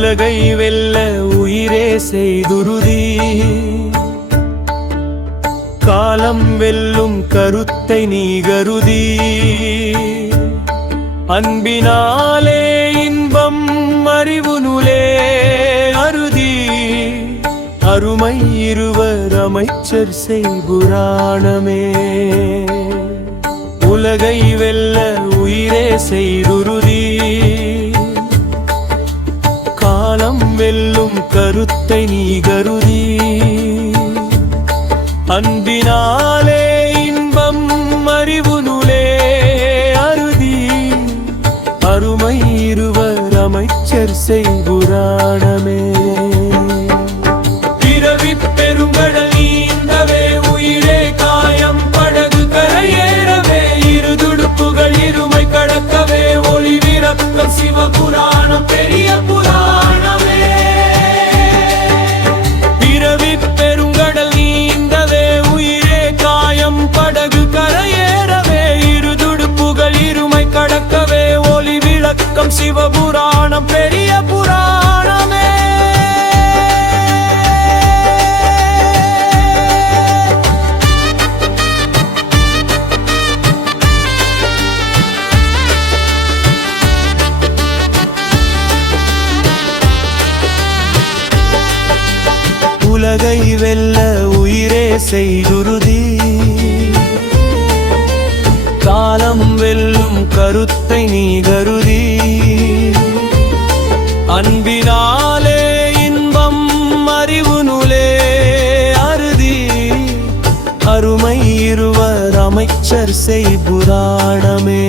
உலகை வெல்ல உயிரே செய்துருதி காலம் வெல்லும் கருத்தை நீ கருதி அன்பினாலே இன்பம் அறிவு நூலே அருதி அருமை இருவர் அமைச்சர் செய்புராணமே உலகை வெல்ல உயிரே செய்துருதி காலம் வெல்லும் கருத்தை நீ கருதி அன்பினாலே இன்பம் அறிவு நூலே அருதி அருமை இருவர் அமைச்சர் செய்புராணமே பிறவி பெருங்கடல் நீந்தவே உயிரே காயம் படகு கரையேறவே இரு துடுப்புகள் இருமை கடக்கவே ஒளி விரக்கம் சிவபுராணம் பெரிய புராணமே பிறவி பெருங்கடல் நீந்தவே உயிரே காயம் படகு கரையேறவே இரு துடுப்புகள் இருமை கடக்கவே ஒளி விளக்கம் சிவபுராணம் பெரிய புராணமே உலகை வெல்ல உயிரே செய்துருதி காலம் வெல்லும் கருத்தை நீ கருதி அன்பினாலே இன்பம் அறிவு நூலே அருதி அருமை இருவர் அமைச்சர் செய்புராணமே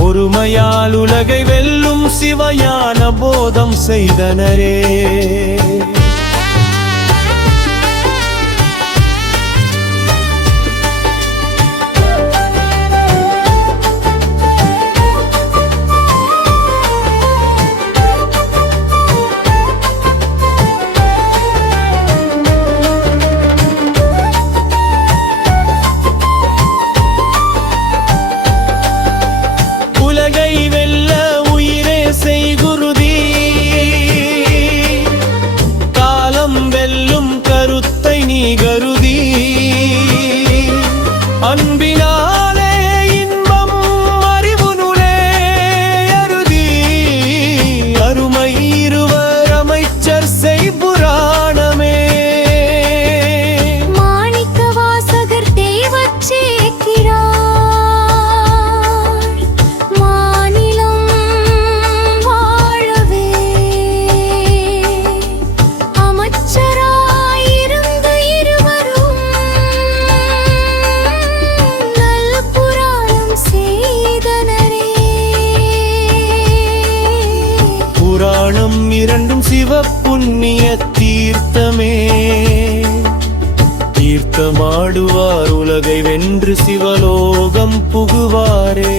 ஒருமையால் உலகை வெல்லும் சிவஞான போதம் செய்தனரே கருதி அன்பினாலே இன்பம் அறிவு நூலே அருதி அருமை இருவர் அமைச்சர் செய்புராணமே மாணிக்க வாசகர் தேவச்சேக்கிரார் மாநிலம் வாழவே அமைச்சரா புராணம் இரண்டும் சிவ புண்ணிய தீர்த்தமே தீர்த்தமாடுவார் உலகை வென்று சிவலோகம் புகுவாரே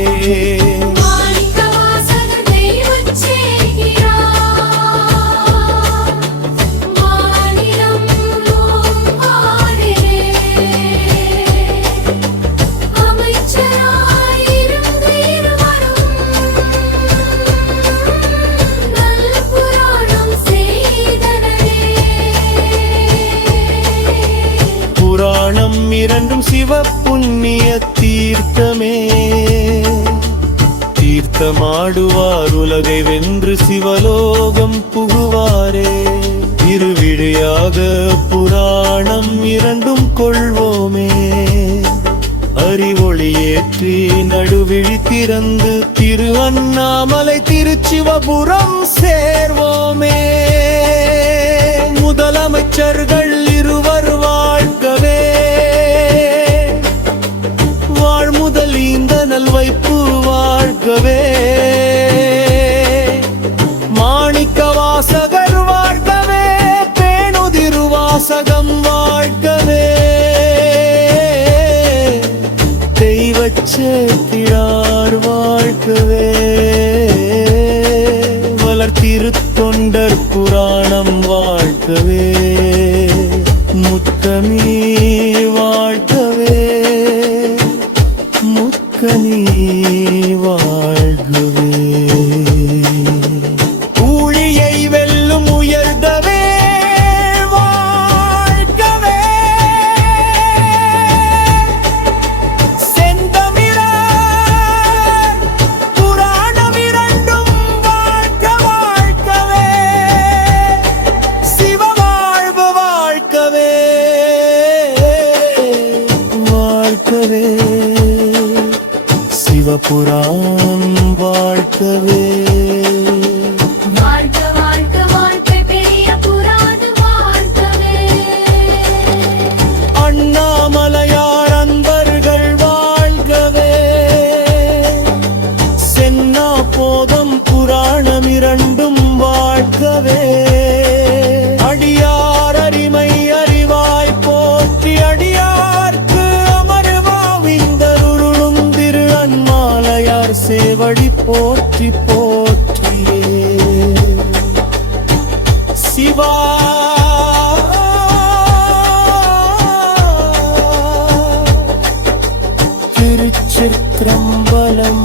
புராணம் இரண்டும் சிவ புண்ணிய தீர்த்தமே தீர்த்தமாடுவார் உலகை வென்று சிவலோகம் புகுவாரே இருவிடையாக புராணம் இரண்டும் கொள்வோமே அறிவொளியேற்றி நடுவிழி திறந்து திரு அண்ணாமலை திருச்சிவபுரம் சேர்வோமே முதலமைச்சர்கள் இருவர் வாழ்கவே வாழ்முதல் இந்த நல்வைப்பு வாழ்கவே மாணிக்க வாசகர் வாழ்கவே பேணுதிரு வாசகம் வாழ்கவே சேர்த்திடார் வாழ்க்கவே. வளர்த்திருத்தொண்டர் புராணம் வாழ்க்கவே. முத்தமீ வாழ்க்கவே, முக்கனி வாழ்கவே. ஊழியை வெல்லும் உயர்ந்தவே வாழ்கவே. செந்தமிழர் புராணம் இரண்டும் வாழ்க வாழ்கவே. சிவவாழ்வு வாழ்கவே வாழ்கவே. சிவபுராணம் வாழ்கவே. வாழ்க வாழ்க வாழ்க பெரிய புராணம் வாழ்கவே. அண்ணாமலையார் அன்பர்கள் வாழ்கவே. சென்னா போதம் புராணம் இரண்டும் வாழ்கவே. அடியார் அரிமை அறிவாய் போற்றி அடியார்க்கு அமர்வாவிந்தருளும் திரு அன்மாலையார் சேவடி போற்றி போற்றியே. சிவா திருச்சிற்றம்பலம்.